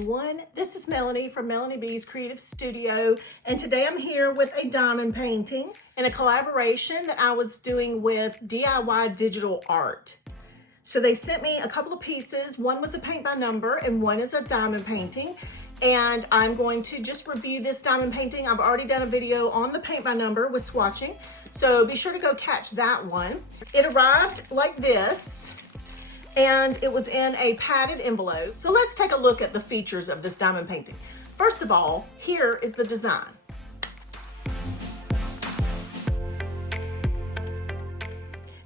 everyone. This is Melanie from Melanie B's Creative Studio, and today I'm here with a diamond painting in a collaboration that I was doing with DIY Digital Art. So they sent me a couple of pieces. One was a paint by number and one is a diamond painting, and I'm going to just review this diamond painting. I've already done a video on the paint by number with swatching, so be sure to go catch that one. It arrived like this, and it was in a padded envelope. So let's take a look at the features of this diamond painting. First of all, here is the design.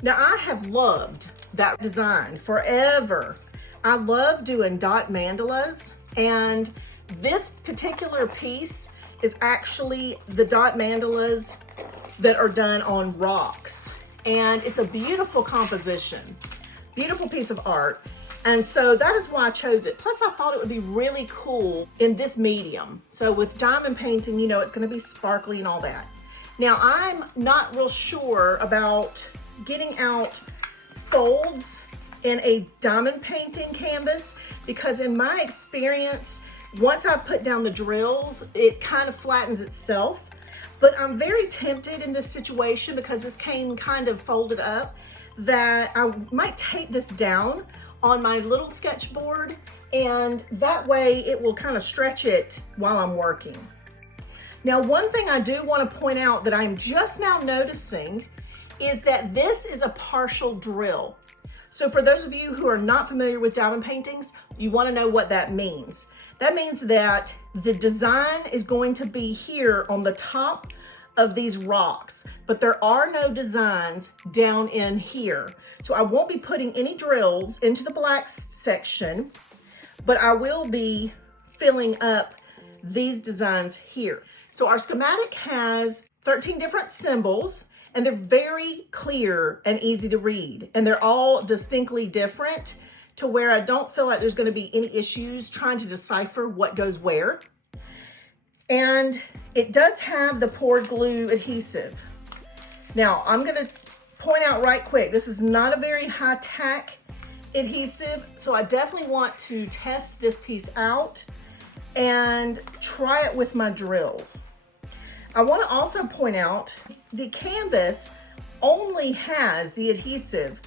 Now I have loved that design forever. I love doing dot mandalas, and this particular piece is actually the dot mandalas that are done on rocks. And it's a beautiful composition. Beautiful piece of art, and so that is why I chose it. Plus I thought it would be really cool in this medium. So with diamond painting, you know, it's going to be sparkly and all that. Now I'm not real sure about getting out folds in a diamond painting canvas, because in my experience, once I put down the drills, it kind of flattens itself. But I'm very tempted in this situation, because this came kind of folded up, that I might tape this down on my little sketchboard, and that way it will kind of stretch it while I'm working. Now, one thing I do want to point out that I'm just now noticing is that this is a partial drill. So for those of you who are not familiar with diamond paintings, you want to know what that means. That means that the design is going to be here on the top of these rocks, but there are no designs down in here. So I won't be putting any drills into the black section, but I will be filling up these designs here. So our schematic has 13 different symbols, and they're very clear and easy to read, and they're all distinctly different, to where I don't feel like there's going to be any issues trying to decipher what goes where. And it does have the poured glue adhesive. Now, I'm going to point out right quick, this is not a very high-tack adhesive, so I definitely want to test this piece out and try it with my drills. I want to also point out the canvas only has the adhesive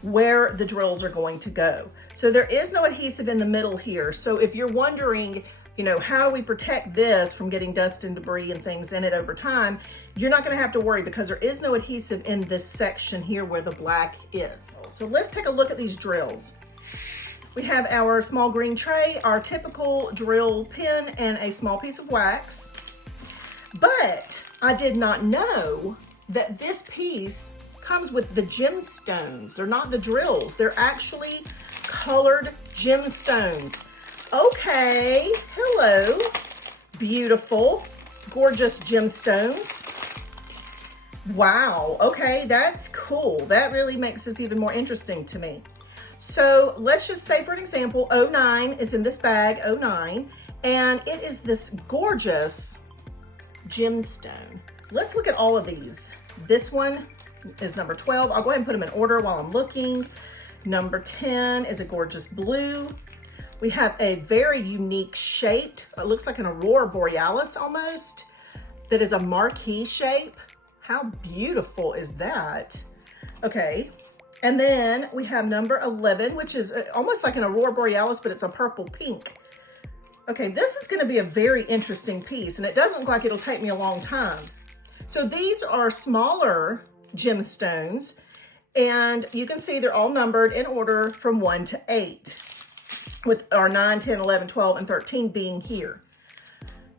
where the drills are going to go. So there is no adhesive in the middle here. So if you're wondering, you know, how do we protect this from getting dust and debris and things in it over time, you're not going to have to worry, because there is no adhesive in this section here where the black is. So let's take a look at these drills. We have our small green tray, our typical drill pin, and a small piece of wax. But I did not know that this piece comes with the gemstones. They're not the drills. They're actually colored gemstones. Okay, hello, beautiful, gorgeous gemstones. Wow, okay, that's cool. That really makes this even more interesting to me. So let's just say, for an example, 09 is in this bag, 09, and it is this gorgeous gemstone. Let's look at all of these. This one is number 12. I'll go ahead and put them in order while I'm looking. Number 10 is a gorgeous blue. We have a very unique shaped, it looks like an aurora borealis almost, that is a marquee shape. How beautiful is that? Okay, and then we have number 11, which is almost like an aurora borealis, but it's a purple pink. Okay, this is gonna be a very interesting piece, and it doesn't look like it'll take me a long time. So these are smaller gemstones, and you can see they're all numbered in order from 1 to 8. With our 9, 10, 11, 12, and 13 being here.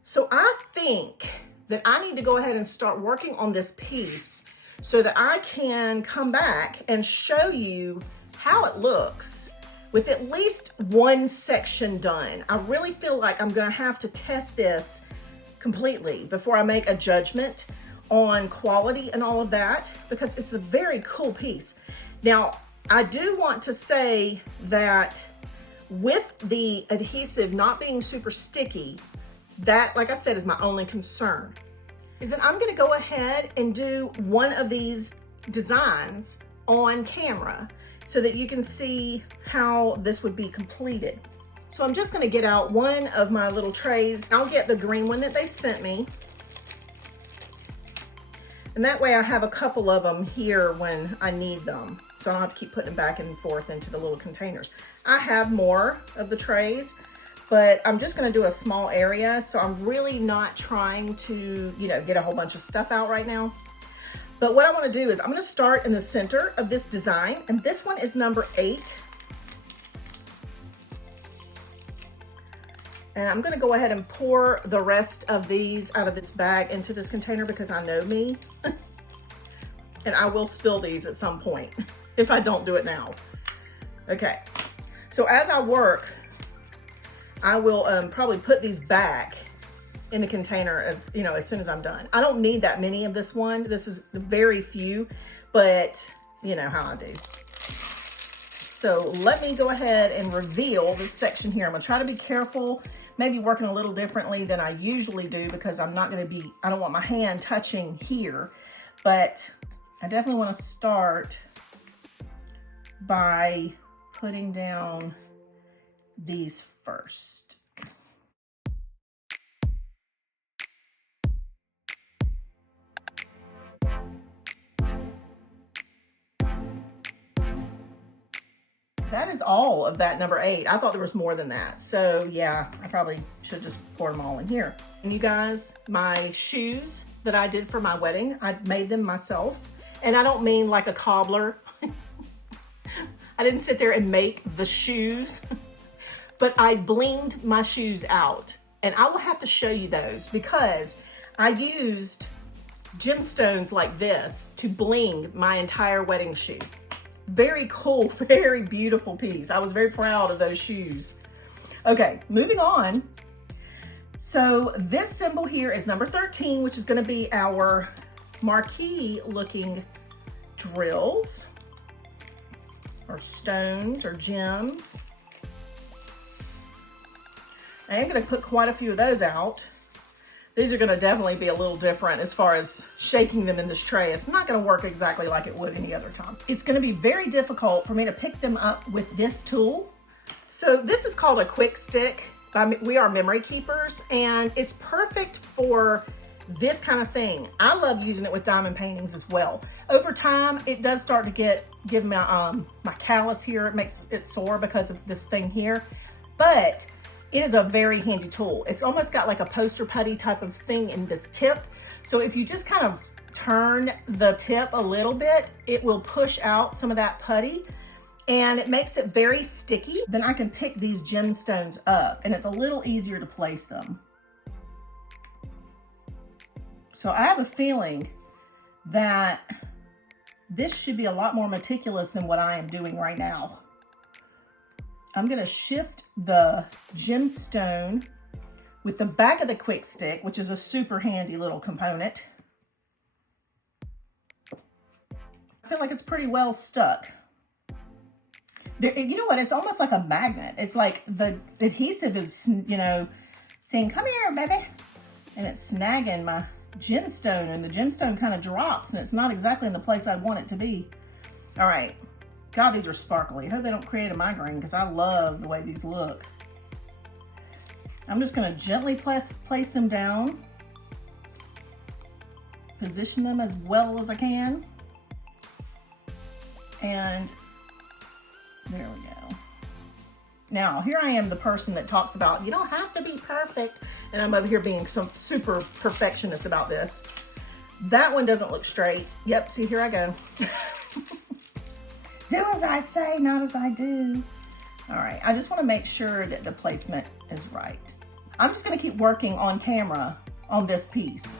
So I think that I need to go ahead and start working on this piece so that I can come back and show you how it looks with at least one section done. I really feel like I'm gonna have to test this completely before I make a judgment on quality and all of that, because it's a very cool piece. Now, I do want to say that with the adhesive not being super sticky, that, like I said, is my only concern. Is that I'm gonna go ahead and do one of these designs on camera so that you can see how this would be completed. So I'm just gonna get out one of my little trays. I'll get the green one that they sent me. And that way I have a couple of them here when I need them. So I don't have to keep putting them back and forth into the little containers. I have more of the trays, but I'm just gonna do a small area. So I'm really not trying to, you know, get a whole bunch of stuff out right now. But what I wanna do is I'm gonna start in the center of this design, and this one is number 8. And I'm gonna go ahead and pour the rest of these out of this bag into this container because I know me. And I will spill these at some point if I don't do it now. Okay, so as I work, I will probably put these back in the container as, you know, as soon as I'm done. I don't need that many of this one. This is very few, but you know how I do. So let me go ahead and reveal this section here. I'm gonna try to be careful, maybe working a little differently than I usually do because I'm not gonna be, I don't want my hand touching here, but I definitely wanna start by putting down these first. That is all of that number 8. I thought there was more than that. So yeah, I probably should just pour them all in here. And you guys, my shoes that I did for my wedding, I made them myself. And I don't mean like a cobbler. I didn't sit there and make the shoes, but I blinged my shoes out. And I will have to show you those because I used gemstones like this to bling my entire wedding shoe. Very cool, very beautiful piece. I was very proud of those shoes. Okay, moving on. So this symbol here is number 13, which is gonna be our marquee looking drills or stones or gems. I am gonna put quite a few of those out. These are gonna definitely be a little different as far as shaking them in this tray. It's not gonna work exactly like it would any other time. It's gonna be very difficult for me to pick them up with this tool. So this is called a quick stick by We Are Memory Keepers, and it's perfect for this kind of thing. I love using it with diamond paintings as well. Over time, it does start to give my, my callus here. It makes it sore because of this thing here, but it is a very handy tool. It's almost got like a poster putty type of thing in this tip. So if you just kind of turn the tip a little bit, it will push out some of that putty and it makes it very sticky. Then I can pick these gemstones up and it's a little easier to place them. So I have a feeling that this should be a lot more meticulous than what I am doing right now. I'm gonna shift the gemstone with the back of the quick stick, which is a super handy little component. I feel like it's pretty well stuck. There, you know what, it's almost like a magnet. It's like the adhesive is, you know, saying, come here, baby. And it's snagging my gemstone and the gemstone kind of drops and it's not exactly in the place I want it to be. All right. God, these are sparkly. I hope they don't create a migraine because I love the way these look. I'm just going to gently place them down. Position them as well as I can. And there we go. Now, here I am, the person that talks about, you don't have to be perfect. And I'm over here being some super perfectionist about this. That one doesn't look straight. Yep, see, here I go. Do as I say, not as I do. All right, I just want to make sure that the placement is right. I'm just going to keep working on camera on this piece.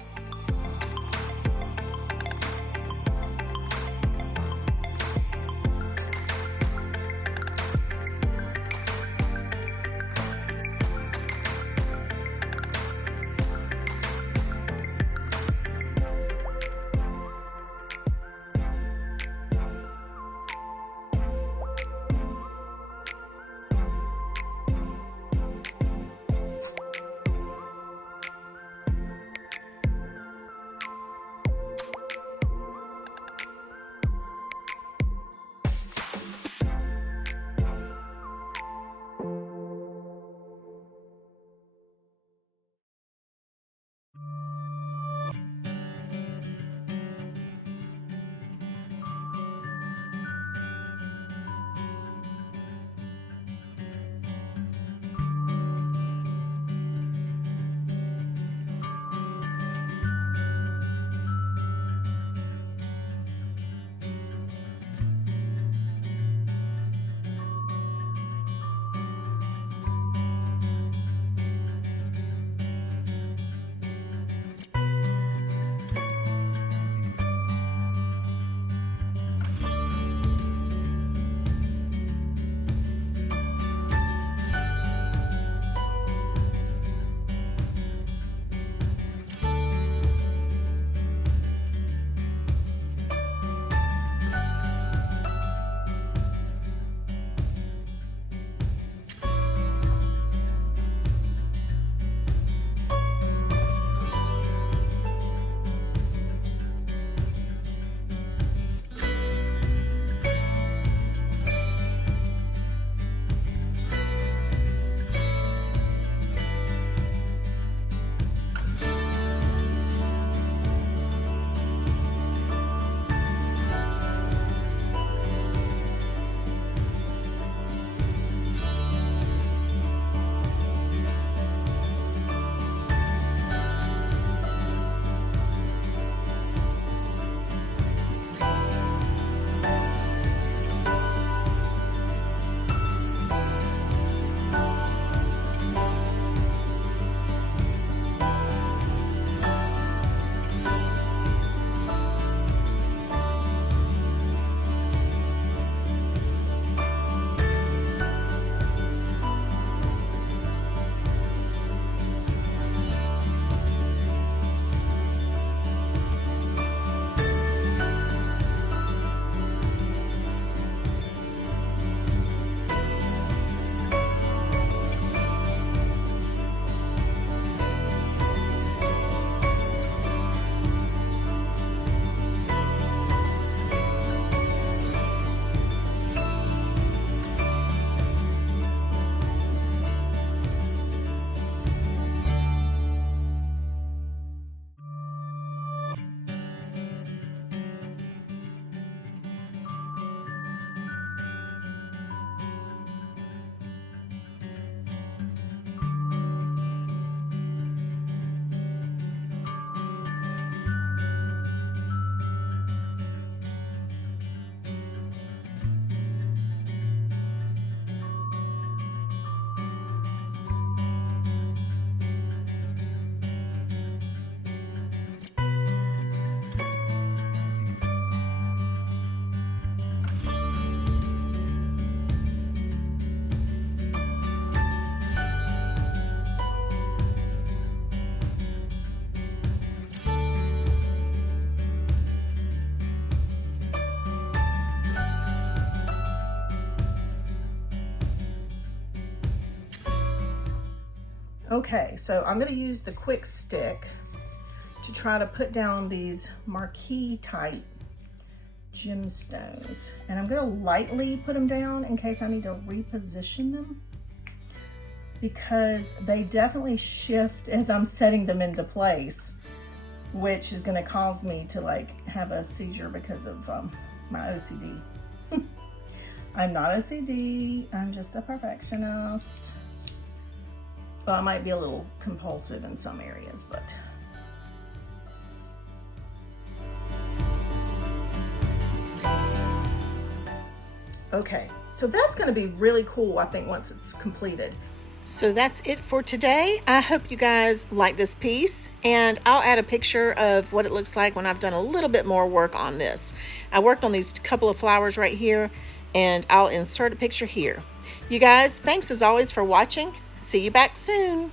Okay, so I'm going to use the quick stick to try to put down these marquee type gemstones, and I'm going to lightly put them down in case I need to reposition them, because they definitely shift as I'm setting them into place, which is going to cause me to like have a seizure because of my OCD. I'm not OCD, I'm just a perfectionist. Well, I might be a little compulsive in some areas, but okay, so that's going to be really cool, I think, once it's completed. So that's it for today. I hope you guys like this piece, and I'll add a picture of what it looks like when I've done a little bit more work on this. I worked on these couple of flowers right here, and I'll insert a picture here. You guys, thanks as always for watching. See you back soon.